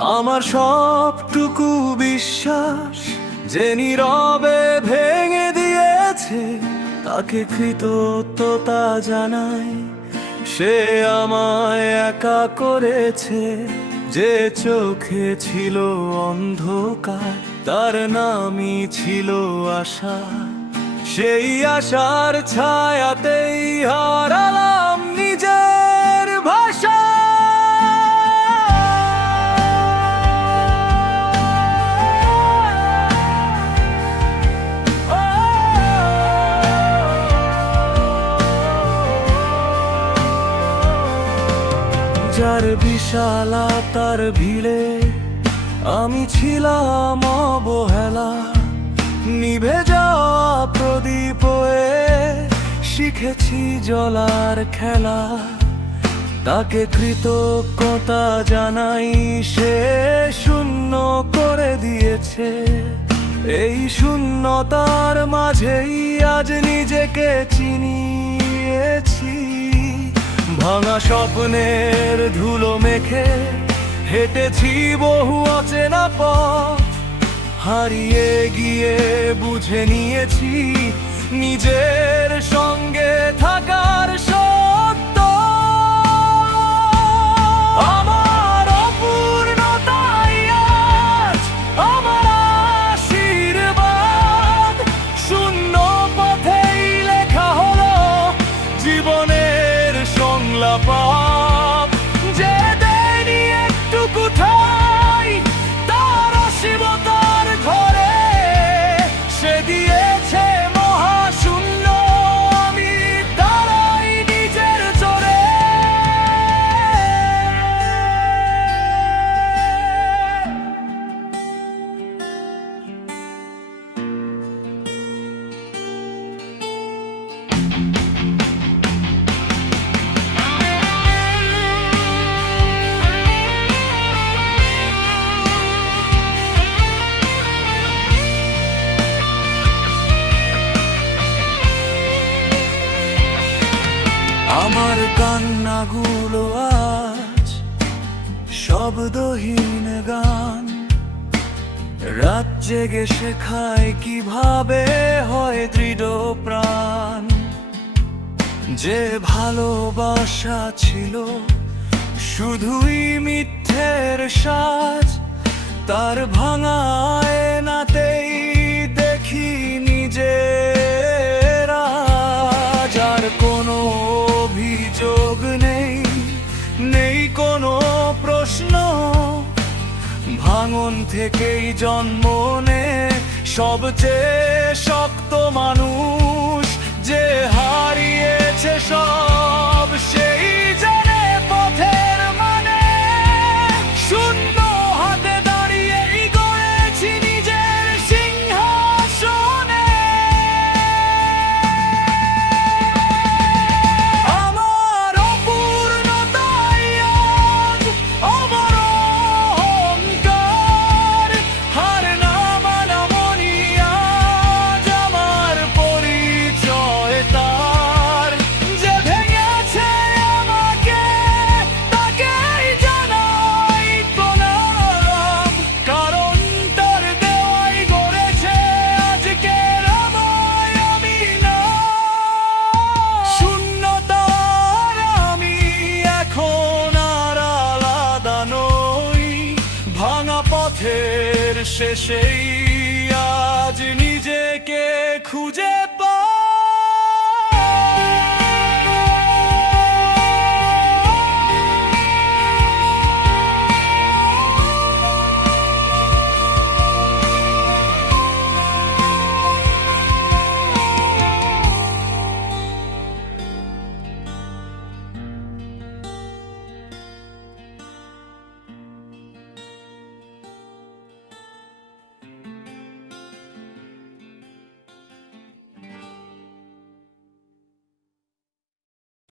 আমার সবটুকু বিশ্বাস যে নীরবে ভেঙে দিয়েছে, তাকে কৃতজ্ঞতা জানাই। সে আমায় একা করেছে, যে চোখে ছিল অন্ধকার তার নামই ছিল আশা। সেই আশার ছায়াতেই হারালাম নিজের ভাষা। যার বিশালতার ভিড়ে আমি ছিলাম অবহেলা, নিভে যাওয়া প্রদীপ হয়ে শিখেছি জ্বলার খেলা। তাকে কৃতজ্ঞতা জানাই, সে শূন্য করে দিয়েছে। এই শূন্যতার মাঝেই আজ নিজেকে চিনিয়েছি। ভাঙা স্বপ্নের ধুলো মেখে হেঁটেছি বহু অচেনা পথ, হারিয়ে গিয়ে বুঝে নিয়েছি নিজের সঙ্গে থাকার সত্য। আমার অপূর্ণতাই আজ আমার আশীর্বাদ। শূন্য পথেই লেখা হলো জীবনের সংলাপ। যে দেয়নি একটু কোথায় তার অসীমতার ঘরে, সে দিয়েছে মহাশূন্য, আমি দাঁড়াই নিজের জোরে। আমার কান্নাগুলো আজ শব্দহীন গান। রাত জেগে শেখায় কিভাবে হয় দৃঢ় প্রাণ। যে ভালোবাসা ছিল শুধুই মিথ্যের সাজ, তার ভাঙা আয়নাতেই দেখি নিজের আজ। আর কোনো অভিযোগ নেই, নেই কোনো প্রশ্ন। ভাঙন থেকেই জন্ম নে সবচেয়ে শক্ত মানুষ। যে হারিয়েছে সব সেই জানে পথের মানে। শূন্য হাতে দাঁড়িয়েই গড়েছি নিজের সিংহাসনে। আমার অপূর্ণতাই আজ আমার অহংকার। হার না মানা মনি আজ আমার পরিচয় তার। যে ভেঙেছে আমাকে তাকেই জানাই প্রণাম, কারণ তার দেওয়াই গড়েছে আজকের আমায় আমি না। শূন্যতার আমি এখন আর আলাদা নই। ভাঙা পথের শেষেই আজ